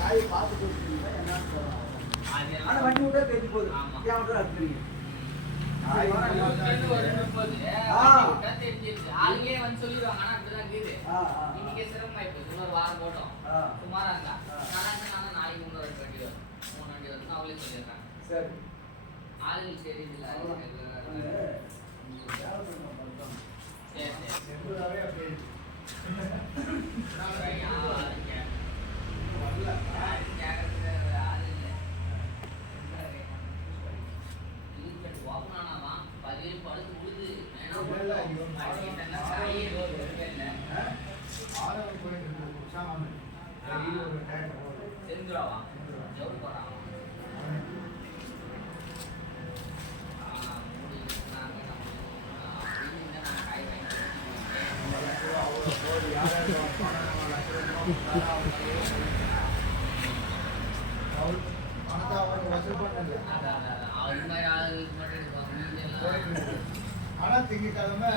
காயை பார்த்து கொடுத்துருந்தா என்னன்னு சொல்லலாம். ஆனா வண்டி விட்டா பேசி போகுது. ஏன் விட்டா அடுத்துறீங்க? ஆளுங்களே வந்து சொல்லிடுவாங்க. ஆனா அப்படிதான் இருக்குது. இன்னைக்கே சிரமமாயி போச்சு. இன்னொரு வாரம் போட்டோம். சுமாரா இருந்தா நானா நாளைக்கு இன்னொரு வண்டி வரும். 3 வண்டி வருதுன்னு அவங்களே சொல்லிடுறாங்க. சரி ஆளுங்களுக்கு தெரியுதுல்ல. ஆனா திங்கக்கிழமை